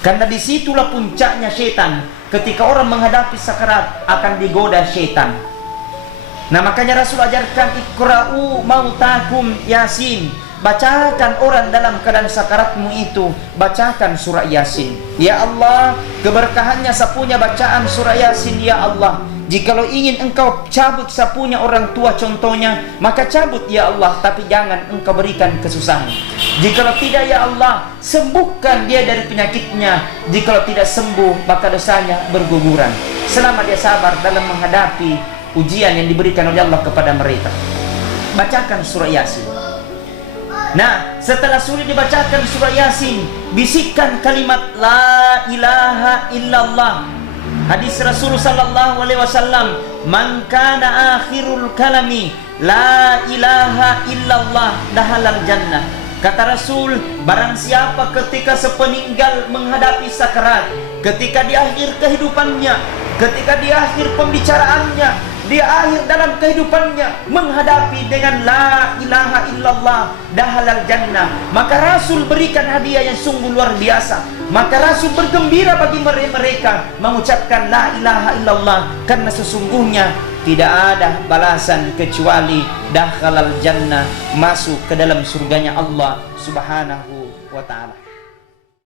Karena disitulah puncaknya setan. Ketika orang menghadapi sakarat akan digoda setan. Nah makanya Rasul ajarkan iqra'u mautakum Yasin. Bacakan orang dalam keadaan sakaratmu itu, bacakan surah Yasin. Ya Allah, keberkahannya sapunya bacaan surah Yasin ya Allah. Jikalau ingin engkau cabut sapunya orang tua contohnya, maka cabut ya Allah, tapi jangan engkau berikan kesusahan. Jikalau tidak ya Allah, sembuhkan dia dari penyakitnya. Jikalau tidak sembuh, maka dosanya berguguran. Selama dia sabar dalam menghadapi ujian yang diberikan oleh Allah kepada mereka. Bacakan surah Yasin. Nah, setelah sulit dibacakan surah Yasin, bisikkan kalimat La ilaha illallah. Hadis Rasul sallallahu alaihi wasallam, "Man kana akhirul kalami la ilaha illallah dahalal jannah." Kata Rasul, barang siapa ketika sepeninggal menghadapi sakarat, ketika di akhir kehidupannya, ketika di akhir pembicaraannya, di akhir dalam kehidupannya menghadapi dengan la ilaha illallah dahalal jannah, maka Rasul berikan hadiah yang sungguh luar biasa. Maka Rasul bergembira bagi mereka mengucapkan la ilaha illallah, karena sesungguhnya tidak ada balasan kecuali dakhalal jannah, masuk ke dalam surganya Allah Subhanahu wa ta'ala.